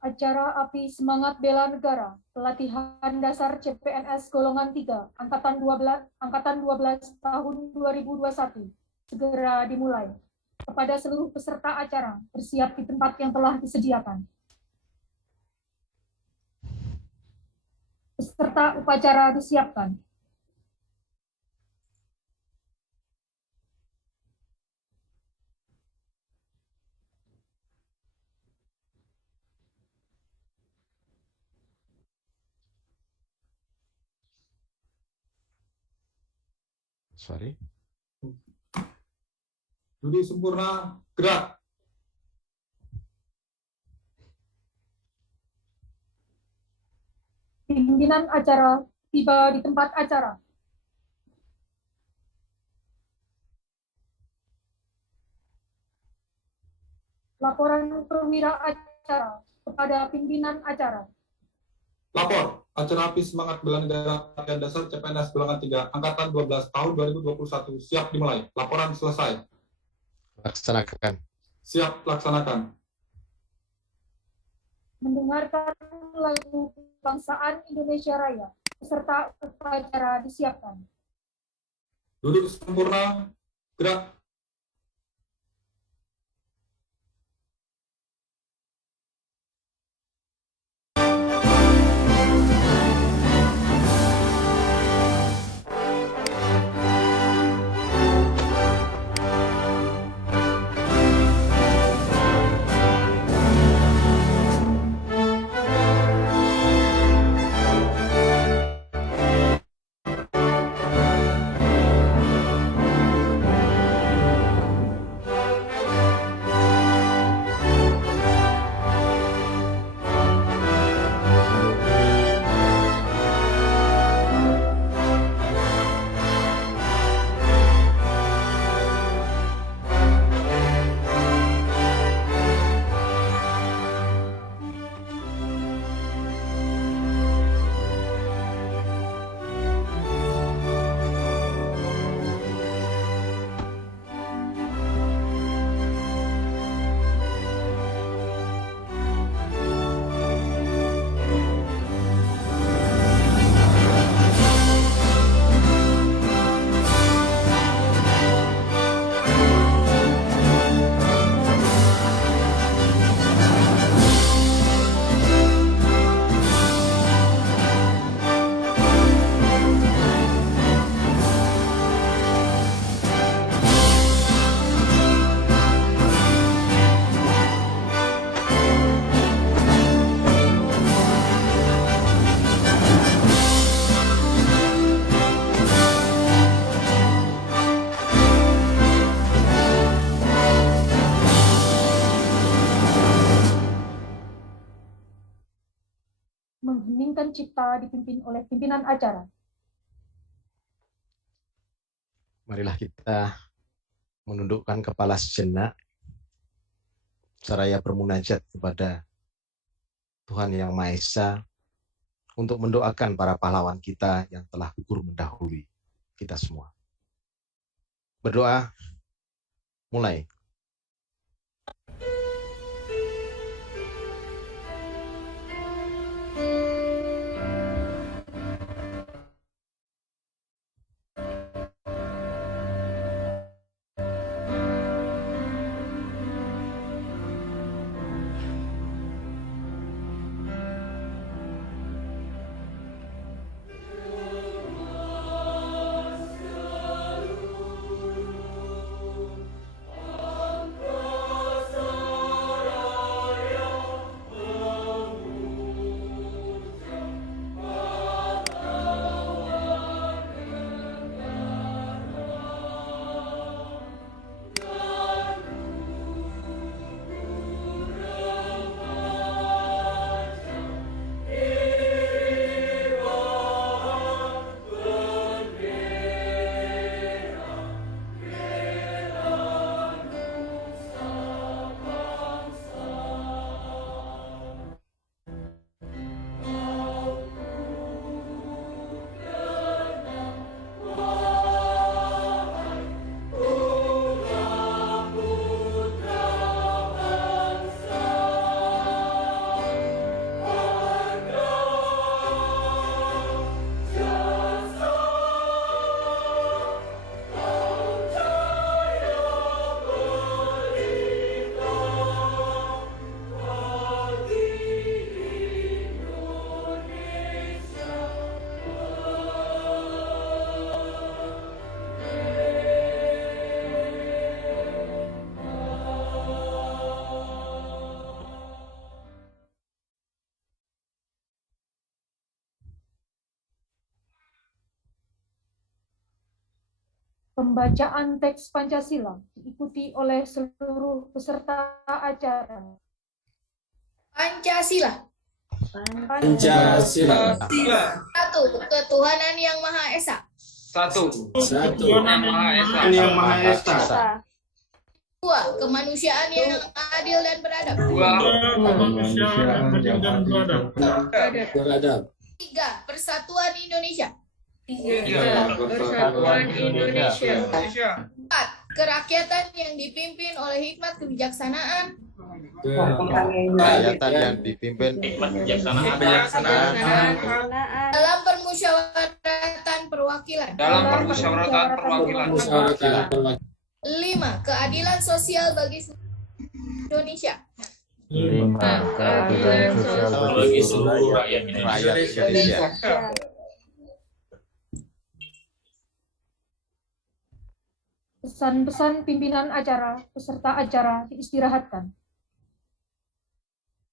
acara Api Semangat Bela Negara, pelatihan dasar CPNS golongan 3, angkatan 12 tahun 2021, segera dimulai. Kepada seluruh peserta acara, bersiap di tempat yang telah disediakan. Peserta upacara disiapkan. Sorry. Duduk sempurna, gerak. Pimpinan acara tiba di tempat acara. Laporan perwira acara kepada pimpinan acara. Lapor, acara Api Semangat Bela Negara pelatihan dasar CPNS golongan 3, angkatan 12 tahun 2021, siap dimulai. Laporan selesai. Laksanakan. Siap laksanakan. Mendengarkan lagu Kebangsaan Indonesia Raya. Peserta upacara disiapkan. Duduk sempurna, gerak. Mengheningkan cipta dipimpin oleh pimpinan acara. Marilah kita menundukkan kepala sejenak, seraya bermunajat kepada Tuhan Yang Maha Esa untuk mendoakan para pahlawan kita yang telah gugur mendahului kita semua. Berdoa, mulai. Pembacaan teks Pancasila diikuti oleh seluruh peserta acara. Pancasila. Pancasila. Satu, ketuhanan yang Maha Esa. Satu. Ketuhanan yang Maha Esa. Dua, kemanusiaan yang adil dan beradab. Dua. Kemanusiaan adil dan beradab. Tiga, persatuan Indonesia. Tiga. Persatuan Indonesia. Empat, kerakyatan yang dipimpin oleh hikmat kebijaksanaan. Kerakyatan yang dipimpin Dalam permusyawaratan perwakilan. Lima, keadilan sosial bagi seluruh Indonesia. Keadilan sosial bagi seluruh rakyat Indonesia. Pesan-pesan pimpinan acara, peserta acara diistirahatkan.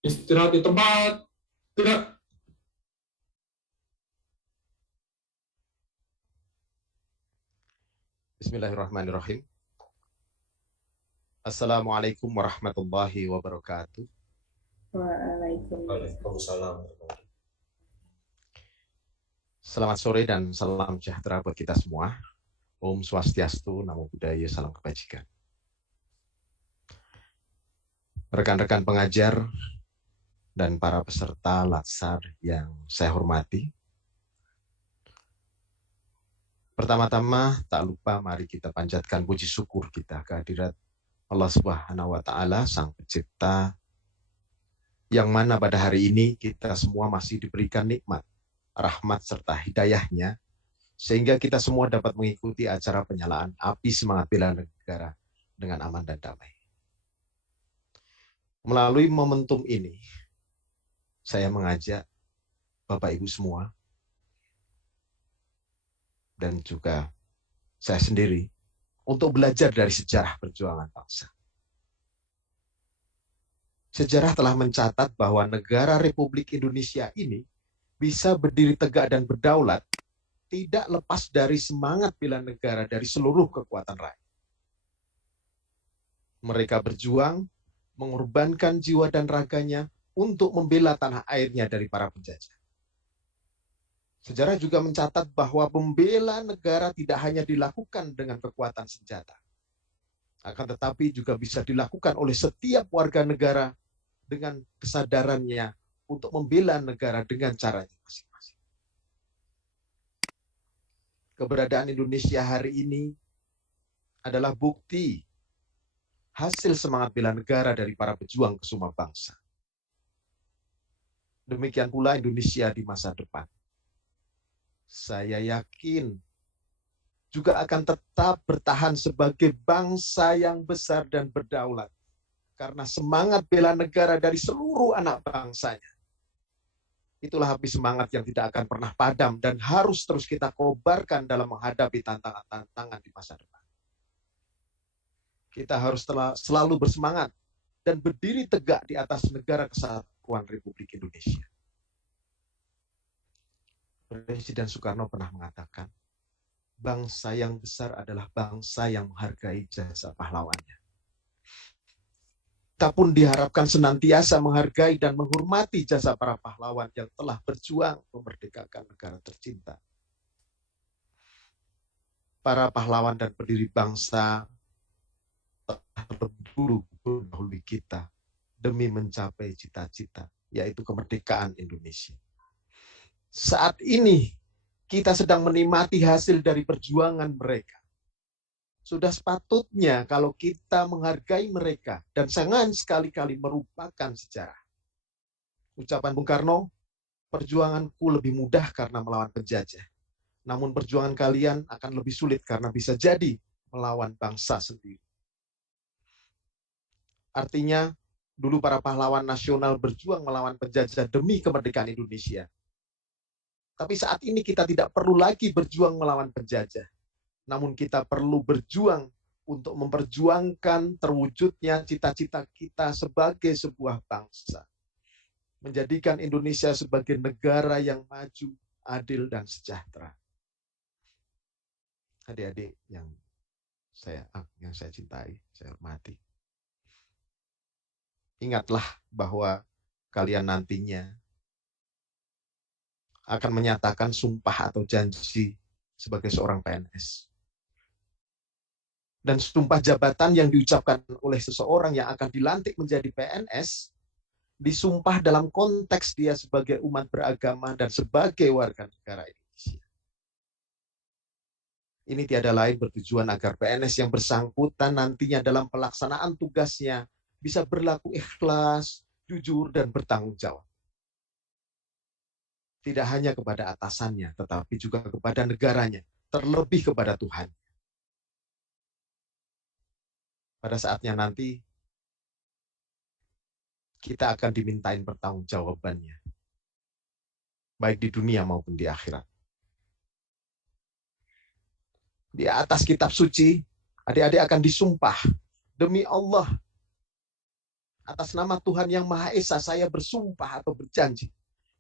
Istirahat di tempat. Tidak. Bismillahirrahmanirrahim. Assalamualaikum warahmatullahi wabarakatuh. Waalaikumsalam. Selamat sore dan salam sejahtera buat kita semua. Om Swastiastu, Namo Buddhaya, salam kebajikan. Rekan-rekan pengajar dan para peserta Latsar yang saya hormati. Pertama-tama, tak lupa mari kita panjatkan puji syukur kita kehadirat Allah Subhanahu wa Ta'ala, Sang Pencipta, yang mana pada hari ini kita semua masih diberikan nikmat, rahmat serta hidayahnya, sehingga kita semua dapat mengikuti acara penyalaan api semangat bela negara dengan aman dan damai. Melalui momentum ini, saya mengajak Bapak Ibu semua, dan juga saya sendiri, untuk belajar dari sejarah perjuangan bangsa. Sejarah telah mencatat bahwa negara Republik Indonesia ini bisa berdiri tegak dan berdaulat tidak lepas dari semangat bela negara dari seluruh kekuatan rakyat. Mereka berjuang, mengorbankan jiwa dan raganya untuk membela tanah airnya dari para penjajah. Sejarah juga mencatat bahwa membela negara tidak hanya dilakukan dengan kekuatan senjata, akan tetapi juga bisa dilakukan oleh setiap warga negara dengan kesadarannya untuk membela negara dengan caranya masing-masing. Keberadaan Indonesia hari ini adalah bukti hasil semangat bela negara dari para pejuang kesuma bangsa. Demikian pula Indonesia di masa depan. Saya yakin juga akan tetap bertahan sebagai bangsa yang besar dan berdaulat karena semangat bela negara dari seluruh anak bangsanya. Itulah api semangat yang tidak akan pernah padam dan harus terus kita kobarkan dalam menghadapi tantangan-tantangan di masa depan. Kita harus selalu bersemangat dan berdiri tegak di atas negara kesatuan Republik Indonesia. Presiden Soekarno pernah mengatakan, bangsa yang besar adalah bangsa yang menghargai jasa pahlawannya. Kita pun diharapkan senantiasa menghargai dan menghormati jasa para pahlawan yang telah berjuang memerdekakan negara tercinta. Para pahlawan dan pendiri bangsa telah lebih mendahului kita demi mencapai cita-cita, yaitu kemerdekaan Indonesia. Saat ini kita sedang menikmati hasil dari perjuangan mereka. Sudah sepatutnya kalau kita menghargai mereka dan jangan sekali-kali merupakan sejarah. Ucapan Bung Karno, perjuanganku lebih mudah karena melawan penjajah. Namun perjuangan kalian akan lebih sulit karena bisa jadi melawan bangsa sendiri. Artinya, dulu para pahlawan nasional berjuang melawan penjajah demi kemerdekaan Indonesia. Tapi saat ini kita tidak perlu lagi berjuang melawan penjajah. Namun kita perlu berjuang untuk memperjuangkan terwujudnya cita-cita kita sebagai sebuah bangsa. Menjadikan Indonesia sebagai negara yang maju, adil, dan sejahtera. Adik-adik yang yang saya cintai, saya hormati. Ingatlah bahwa kalian nantinya akan menyatakan sumpah atau janji sebagai seorang PNS. Dan sumpah jabatan yang diucapkan oleh seseorang yang akan dilantik menjadi PNS, disumpah dalam konteks dia sebagai umat beragama dan sebagai warga negara Indonesia. Ini tiada lain bertujuan agar PNS yang bersangkutan nantinya dalam pelaksanaan tugasnya bisa berlaku ikhlas, jujur, dan bertanggung jawab. Tidak hanya kepada atasannya, tetapi juga kepada negaranya, terlebih kepada Tuhan. Pada saatnya nanti, kita akan dimintain pertanggungjawabannya, baik di dunia maupun di akhirat. Di atas kitab suci, adik-adik akan disumpah, demi Allah, atas nama Tuhan yang Maha Esa, saya bersumpah atau berjanji,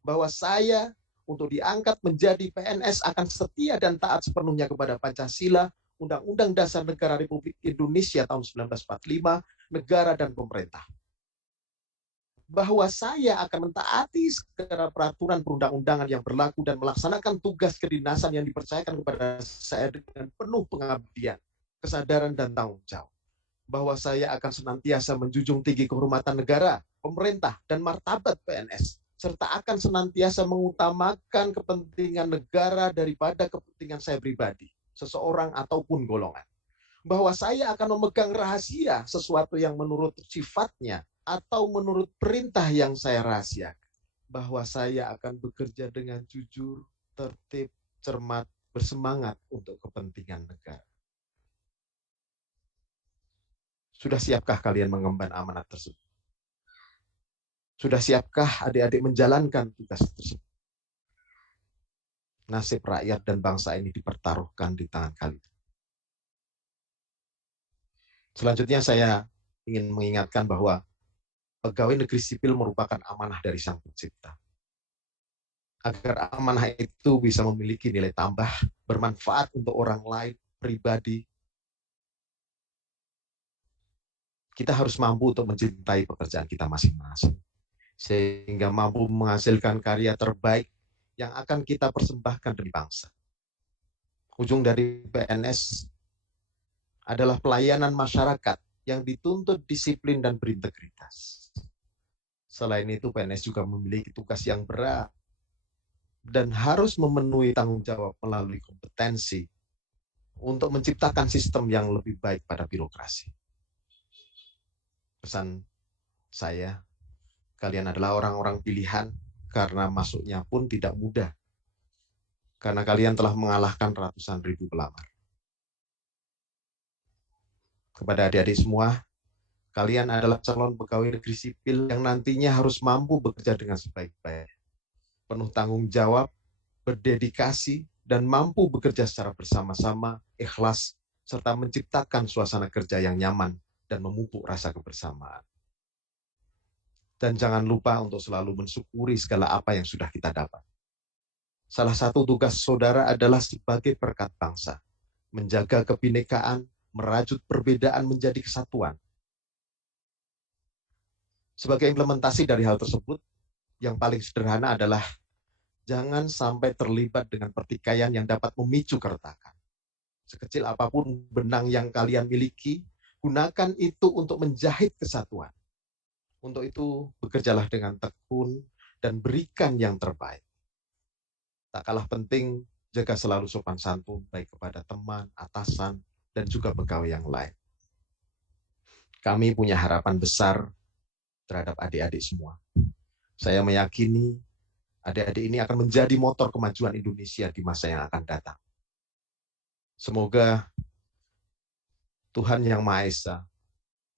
bahwa saya untuk diangkat menjadi PNS akan setia dan taat sepenuhnya kepada Pancasila, Undang-Undang Dasar Negara Republik Indonesia tahun 1945, negara dan pemerintah. Bahwa saya akan mentaati segala peraturan perundang-undangan yang berlaku dan melaksanakan tugas kedinasan yang dipercayakan kepada saya dengan penuh pengabdian, kesadaran, dan tanggung jawab. Bahwa saya akan senantiasa menjunjung tinggi kehormatan negara, pemerintah, dan martabat PNS, serta akan senantiasa mengutamakan kepentingan negara daripada kepentingan saya pribadi, seseorang ataupun golongan. Bahwa saya akan memegang rahasia sesuatu yang menurut sifatnya atau menurut perintah yang saya rahasiakan. Bahwa saya akan bekerja dengan jujur, tertib, cermat, bersemangat untuk kepentingan negara. Sudah siapkah kalian mengemban amanat tersebut? Sudah siapkah adik-adik menjalankan tugas tersebut? Nasib rakyat dan bangsa ini dipertaruhkan di tangan kalian. Selanjutnya saya ingin mengingatkan bahwa pegawai negeri sipil merupakan amanah dari Sang Pencipta. Agar amanah itu bisa memiliki nilai tambah, bermanfaat untuk orang lain, pribadi, kita harus mampu untuk mencintai pekerjaan kita masing-masing. Sehingga mampu menghasilkan karya terbaik yang akan kita persembahkan demi bangsa. Ujung dari PNS adalah pelayanan masyarakat yang dituntut disiplin dan berintegritas. Selain itu, PNS juga memiliki tugas yang berat dan harus memenuhi tanggung jawab melalui kompetensi untuk menciptakan sistem yang lebih baik pada birokrasi. Pesan saya, kalian adalah orang-orang pilihan karena masuknya pun tidak mudah. Karena kalian telah mengalahkan ratusan ribu pelamar. Kepada adik-adik semua, kalian adalah calon pegawai negeri sipil yang nantinya harus mampu bekerja dengan sebaik-baik, penuh tanggung jawab, berdedikasi, dan mampu bekerja secara bersama-sama, ikhlas, serta menciptakan suasana kerja yang nyaman dan memupuk rasa kebersamaan. Dan jangan lupa untuk selalu mensyukuri segala apa yang sudah kita dapat. Salah satu tugas saudara adalah sebagai perekat bangsa, menjaga kebinekaan, merajut perbedaan menjadi kesatuan. Sebagai implementasi dari hal tersebut, yang paling sederhana adalah jangan sampai terlibat dengan pertikaian yang dapat memicu keretakan. Sekecil apapun benang yang kalian miliki, gunakan itu untuk menjahit kesatuan. Untuk itu, bekerjalah dengan tekun dan berikan yang terbaik. Tak kalah penting, jaga selalu sopan santun baik kepada teman, atasan, dan juga pegawai yang lain. Kami punya harapan besar terhadap adik-adik semua. Saya meyakini adik-adik ini akan menjadi motor kemajuan Indonesia di masa yang akan datang. Semoga Tuhan Yang Maha Esa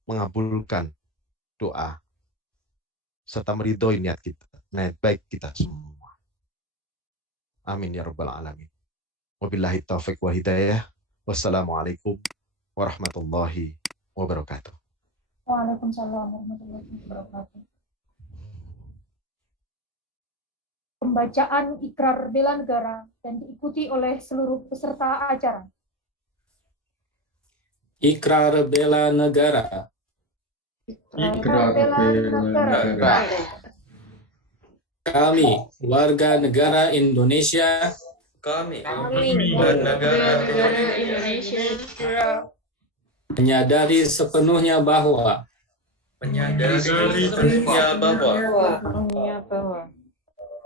mengabulkan doa serta meridhoi niat baik kita semua. Amin ya rabbal alamin. Wabillahi taufiq wa hidayah. Wassalamualaikum warahmatullahi wabarakatuh. Waalaikumsalam warahmatullahi wabarakatuh. Pembacaan ikrar bela negara dan diikuti oleh seluruh peserta acara. Ikrar bela negara. Ikrar bela negara. Kami, warga negara Indonesia, Kami, negara Indonesia, menyadari sepenuhnya bahwa menyadari sepenuhnya bahwa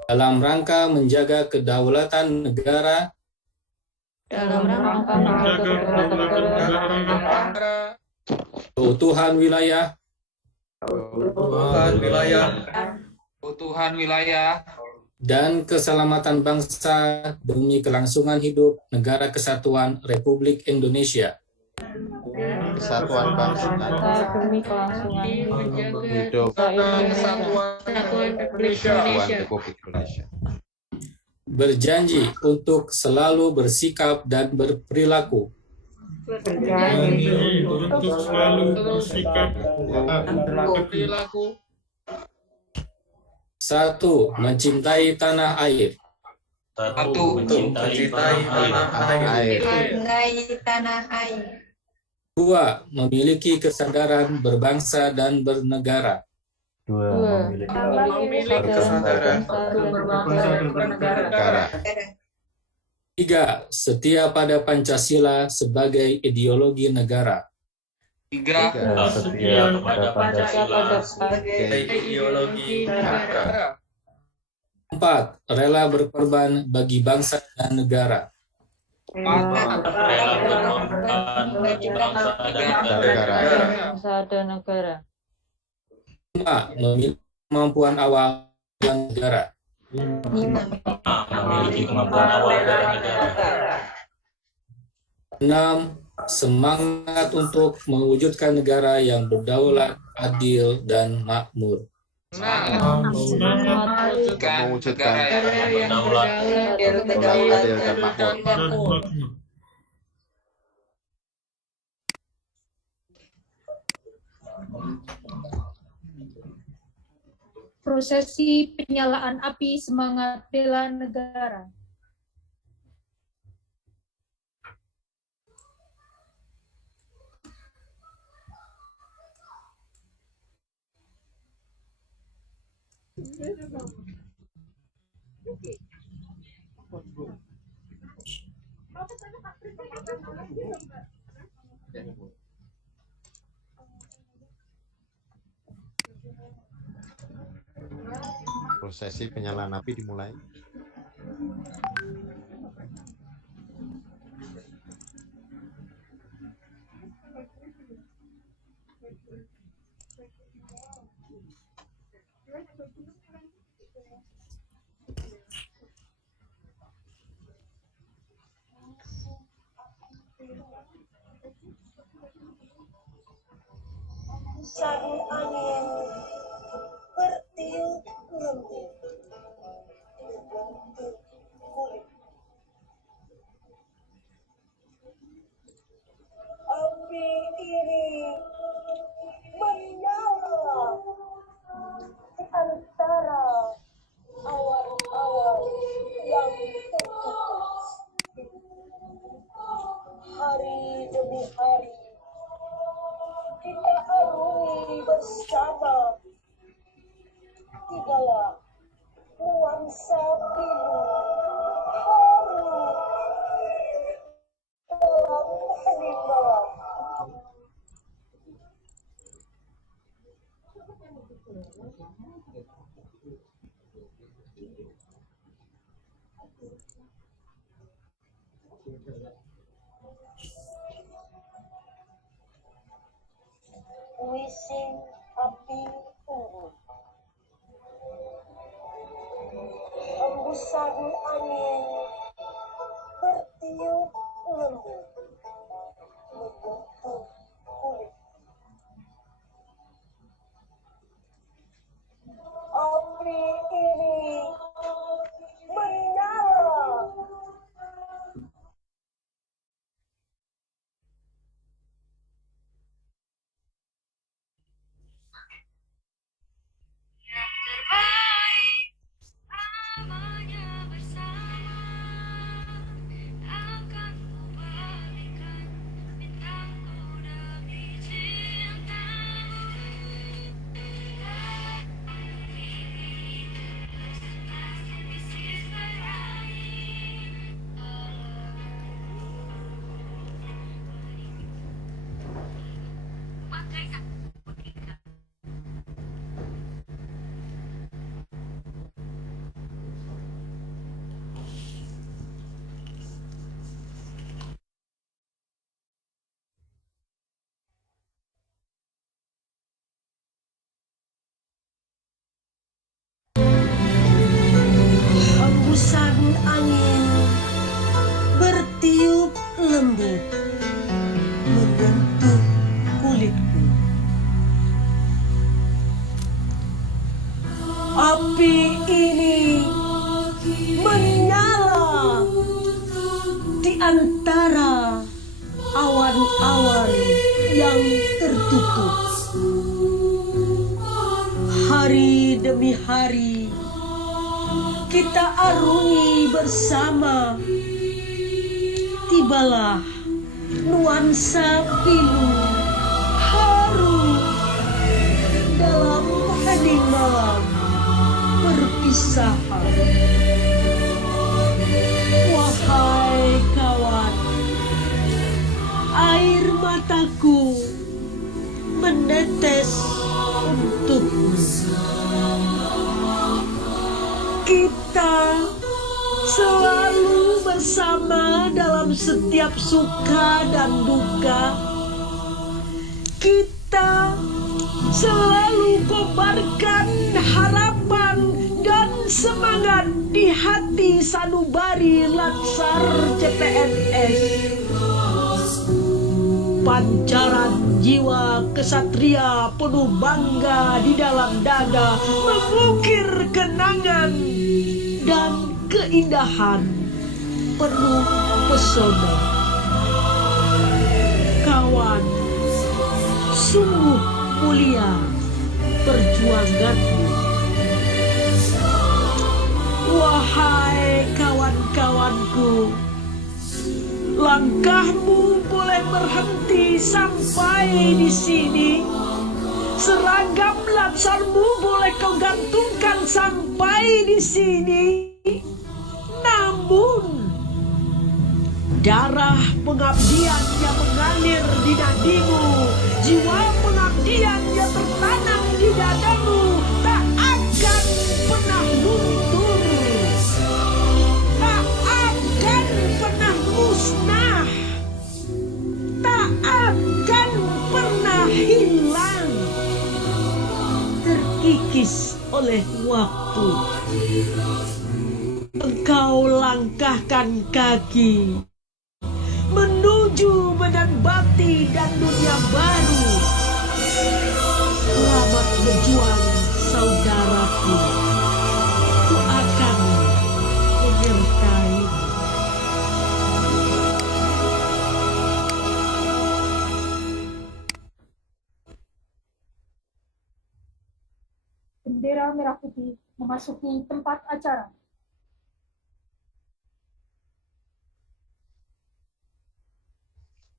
dalam rangka menjaga kedaulatan negara, dalam rangka menjaga negara, keutuhan wilayah, keutuhan wilayah, dan keselamatan bangsa demi kelangsungan hidup Negara Kesatuan Republik Indonesia. Kesatuan bangsa demi kelangsungan hidup kesatuan Republik Indonesia. Republik Indonesia. Berjanji untuk selalu bersikap dan berperilaku berjanji untuk selalu bersikap berperilaku. 1. Mencintai tanah air. 1. Mencintai tanah air. Mencintai tanah air. 2. Memiliki kesadaran berbangsa dan bernegara. 2. Memiliki kesadaran berbangsa dan bernegara. 3. Setia pada Pancasila sebagai ideologi negara. 3. Setia pada Pancasila sebagai Ideologi negara. 4. Rela berkorban bagi bangsa dan negara. 4. rela berkorban bagi bangsa dan negara. Bangsa dan negara. 5. Memiliki kemampuan awal dan negara. Memiliki kemampuan awal dan negara. 6. Semangat untuk mewujudkan negara yang berdaulat, adil, dan makmur. Mewujudkan negara yang berdaulat, adil dan makmur. Prosesi penyalaan api semangat bela negara. Prosesi penyalaan api dimulai. Sabun angin bertiup lembut membentuk kulit. Api ini menyala di antara awan-awan yang tertutup. Hari demi hari kita arungi bersama tigalah nuansa biru haru dalam hening malam. Puisi api unggun, embusan angin bertiup lembut membentuk kulit. Api ini menyala tiup lembut menyentuh kulitku. Api ini menyala di antara awan-awan yang tertutup. Hari demi hari kita arungi bersama. Tibalah nuansa pilu haru dalam hening malam perpisahan. Wahai kawan, air mataku menetes untukmu. Kita selalu bersama dalam setiap suka dan duka. Kita selalu kobarkan harapan dan semangat di hati sanubari Latsar CPNS. Pancaran jiwa kesatria penuh bangga di dalam dada mengukir kenangan dan keindahan penuh pesona. Kawan, sungguh mulia perjuanganmu. Wahai kawan-kawanku, langkahmu boleh berhenti sampai di sini. Seragam Latsarmu boleh kau gantungkan sampai di sini. Namun, darah pengabdian yang mengalir di nadimu, jiwa pengabdian yang tertanam di dadamu, tak akan pernah luntur, tak akan pernah musnah, tak akan pernah hilang, terkikis oleh waktu. Engkau langkahkan kaki menuju medan bakti dan dunia baru. Selamat berjuang, saudaraku. Ku akan menyertai. Bendera merah putih memasuki tempat acara.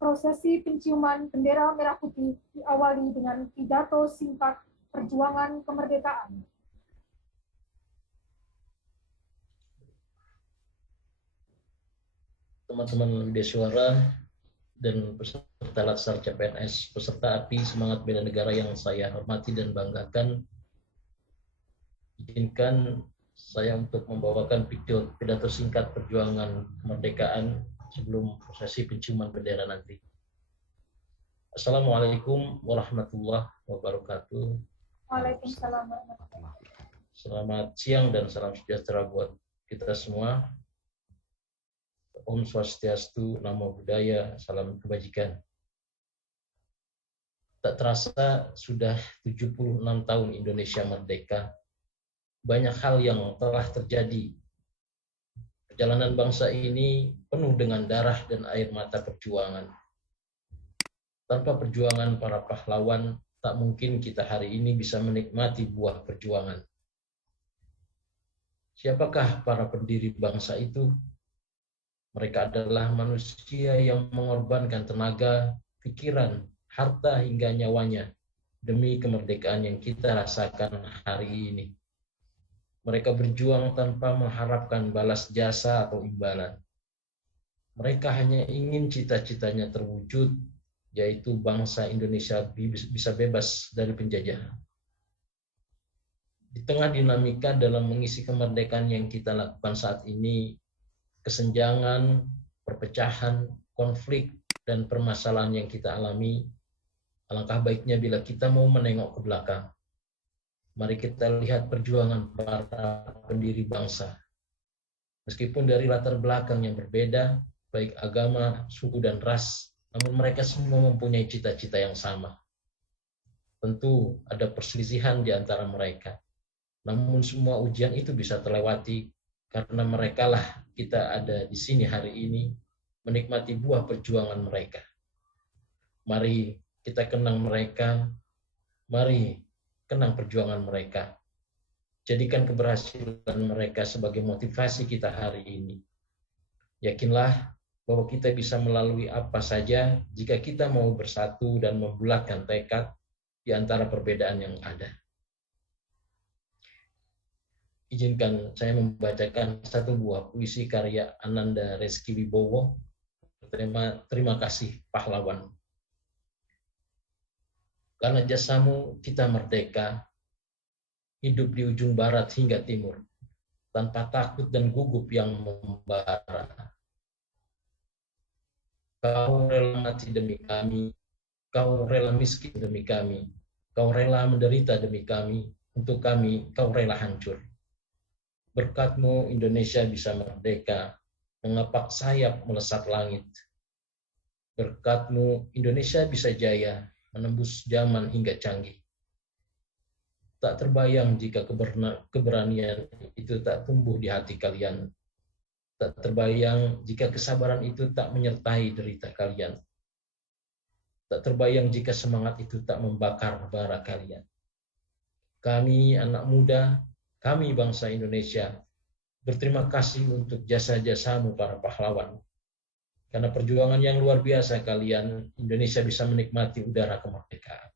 Prosesi penciuman bendera merah putih diawali dengan pidato singkat perjuangan kemerdekaan. Teman-teman media suara dan peserta Latsar CPNS, peserta API Semangat Bela Negara yang saya hormati dan banggakan, izinkan saya untuk membawakan pidato singkat perjuangan kemerdekaan sebelum prosesi penciuman bendera nanti. Assalamualaikum warahmatullahi wabarakatuh. Waalaikumsalam warahmatullahi wabarakatuh. Selamat siang dan salam sejahtera buat kita semua. Om Swastiastu, Namo Buddhaya, salam kebajikan. Tak terasa sudah 76 tahun Indonesia merdeka. Banyak hal yang telah terjadi. Perjalanan bangsa ini penuh dengan darah dan air mata perjuangan. Tanpa perjuangan para pahlawan, tak mungkin kita hari ini bisa menikmati buah perjuangan. Siapakah para pendiri bangsa itu? Mereka adalah manusia yang mengorbankan tenaga, pikiran, harta hingga nyawanya demi kemerdekaan yang kita rasakan hari ini. Mereka berjuang tanpa mengharapkan balas jasa atau imbalan. Mereka hanya ingin cita-citanya terwujud, yaitu bangsa Indonesia bisa bebas dari penjajahan. Di tengah dinamika dalam mengisi kemerdekaan yang kita lakukan saat ini, kesenjangan, perpecahan, konflik, dan permasalahan yang kita alami, alangkah baiknya bila kita mau menengok ke belakang. Mari kita lihat perjuangan para pendiri bangsa. Meskipun dari latar belakang yang berbeda, baik agama, suku, dan ras, namun mereka semua mempunyai cita-cita yang sama. Tentu ada perselisihan di antara mereka, namun semua ujian itu bisa terlewati karena merekalah kita ada di sini hari ini menikmati buah perjuangan mereka. Mari kita kenang mereka, mari kenang perjuangan mereka. Jadikan keberhasilan mereka sebagai motivasi kita hari ini. Yakinlah bahwa kita bisa melalui apa saja jika kita mau bersatu dan membulatkan tekad di antara perbedaan yang ada. Izinkan saya membacakan satu buah puisi karya Ananda Reski Wibowo. Terima kasih pahlawan. Karena jasamu kita merdeka, hidup di ujung barat hingga timur, tanpa takut dan gugup yang membara. Kau rela mati demi kami, kau rela miskin demi kami, kau rela menderita demi kami, untuk kami kau rela hancur. Berkat-Mu Indonesia bisa merdeka, mengapak sayap melesat langit. Berkat-Mu Indonesia bisa jaya, menembus zaman hingga canggih. Tak terbayang jika keberanian itu tak tumbuh di hati kalian. Tak terbayang jika kesabaran itu tak menyertai derita kalian. Tak terbayang jika semangat itu tak membakar bara kalian. Kami anak muda, kami bangsa Indonesia, berterima kasih untuk jasa-jasamu para pahlawan. Karena perjuangan yang luar biasa kalian, Indonesia bisa menikmati udara kemerdekaan.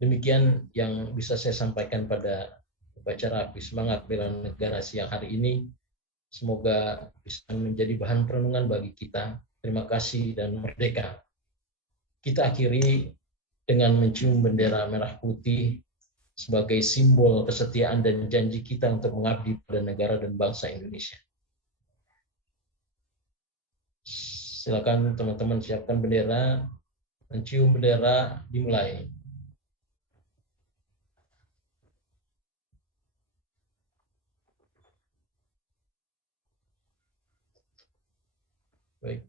Demikian yang bisa saya sampaikan pada upacara Api Semangat Bela Negara siang hari ini. Semoga bisa menjadi bahan perenungan bagi kita. Terima kasih dan merdeka. Kita akhiri dengan mencium bendera merah putih sebagai simbol kesetiaan dan janji kita untuk mengabdi pada negara dan bangsa Indonesia. Silakan teman-teman siapkan bendera, mencium bendera, dimulai. Baik,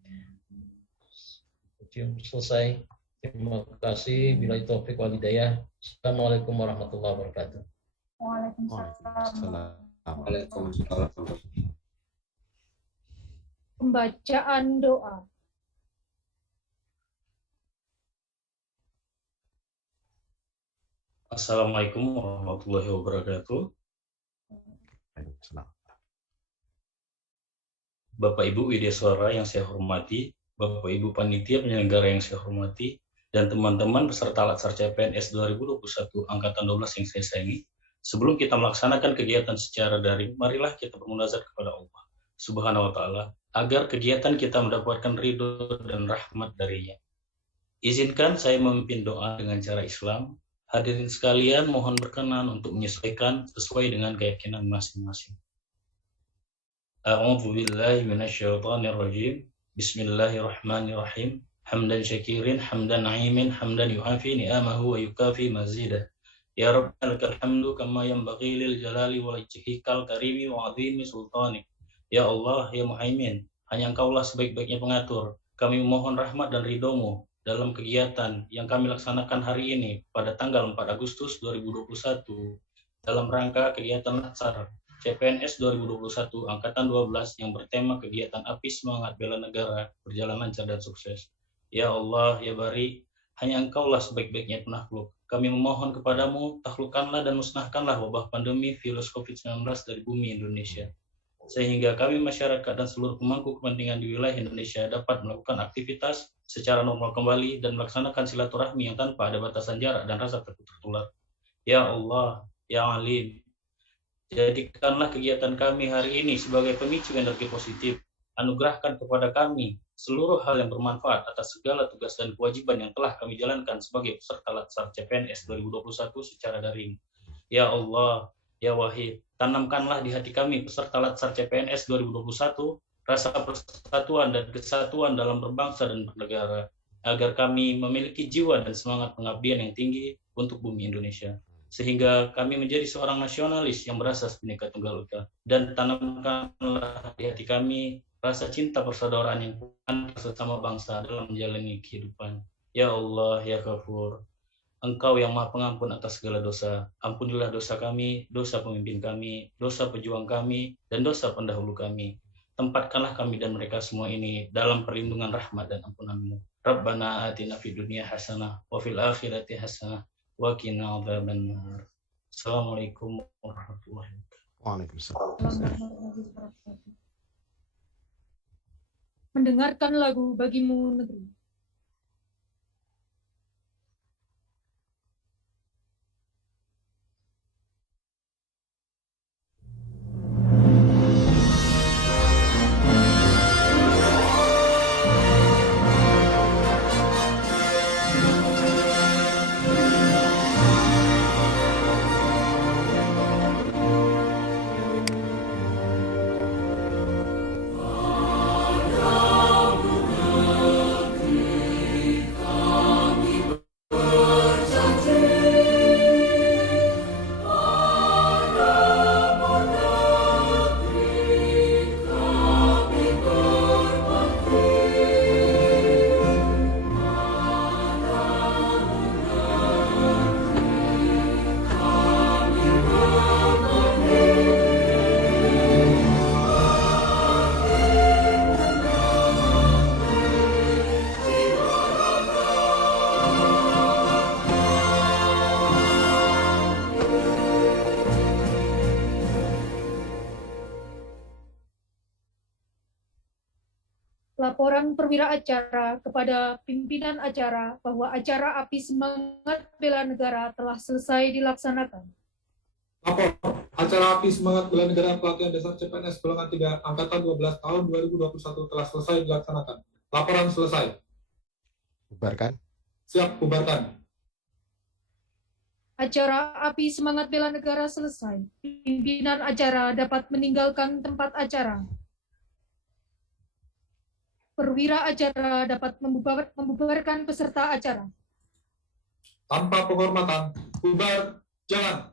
mencium selesai. Terima kasih. Billahi taufik wal hidayah. Assalamualaikum warahmatullahi wabarakatuh. Waalaikumsalam. Pembacaan doa. Assalamualaikum warahmatullahi wabarakatuh. Bapak Ibu Widyaswara yang saya hormati, Bapak Ibu Panitia Penyelenggara yang saya hormati, dan teman-teman peserta Latsar CPNS 2021 Angkatan 12 yang saya sayangi. Sebelum kita melaksanakan kegiatan secara daring, marilah kita bermunajat kepada Allah Subhanahu wa Ta'ala agar kegiatan kita mendapatkan ridho dan rahmat darinya. Izinkan saya memimpin doa dengan cara Islam. Hadirin sekalian, mohon berkenan untuk menyesuaikan sesuai dengan keyakinan masing-masing. A'udzu billahi minasyaitonir rajim. Bismillahirrahmanirrahim. Hamdan syakirin, hamdan na'imin, hamdan yuhafi ni'amahu wa yukafi mazidah. Ya Rabbana lakal hamdu kama yanbaghi lil jalali wa wajhikal karimi wa 'azimi sultanik. Ya Allah, ya Muhaimin, hanya Engkaulah sebaik-baiknya pengatur. Kami memohon rahmat dan ridho-Mu dalam kegiatan yang kami laksanakan hari ini pada tanggal 4 Agustus 2021 dalam rangka kegiatan Latsar CPNS 2021 Angkatan 12 yang bertema kegiatan Api Semangat Bela Negara berjalan lancar dan sukses. Ya Allah, ya Bari, hanya Engkaulah sebaik-baiknya penakluk. Kami memohon kepadamu, taklukkanlah dan musnahkanlah wabah pandemi virus COVID-19 dari bumi Indonesia. Sehingga kami masyarakat dan seluruh pemangku kepentingan di wilayah Indonesia dapat melakukan aktivitas secara normal kembali dan melaksanakan silaturahmi yang tanpa ada batasan jarak dan rasa takut tertular. Ya Allah, ya Alim, jadikanlah kegiatan kami hari ini sebagai pemicu energi positif. Anugerahkan kepada kami seluruh hal yang bermanfaat atas segala tugas dan kewajiban yang telah kami jalankan sebagai peserta Latsar CPNS 2021 secara daring. Ya Allah, ya Wahid, tanamkanlah di hati kami peserta Latsar CPNS 2021 rasa persatuan dan kesatuan dalam berbangsa dan bernegara, agar kami memiliki jiwa dan semangat pengabdian yang tinggi untuk bumi Indonesia, sehingga kami menjadi seorang nasionalis yang berasas Bhinneka Tunggal Ika. Dan tanamkanlah di hati kami rasa cinta persaudaraan yang kuat sesama bangsa dalam menjalani kehidupan. Ya Allah, ya Ghafur, Engkau yang Maha Pengampun atas segala dosa. Ampunilah dosa kami, dosa pemimpin kami, dosa pejuang kami, dan dosa pendahulu kami. Tempatkanlah kami dan mereka semua ini dalam perlindungan rahmat dan ampunan-Mu. Rabbana atina fid dunya hasanah wa fil akhirati hasanah wa qina adzabannar. Assalamualaikum warahmatullahi wabarakatuh. Waalaikumsalam. Mendengarkan lagu Bagimu Negeri. Laporan perwira acara kepada pimpinan acara bahwa acara Api Semangat Bela Negara telah selesai dilaksanakan. Lapor, acara Api Semangat Bela Negara Pelatihan Dasar CPNS Golongan 3 Angkatan 12 tahun 2021 telah selesai dilaksanakan. Laporan selesai. Bubarkan. Siap, bubarkan. Acara Api Semangat Bela Negara selesai. Pimpinan acara dapat meninggalkan tempat acara. Perwira acara dapat membubarkan peserta acara. Tanpa penghormatan, bubar, jalan.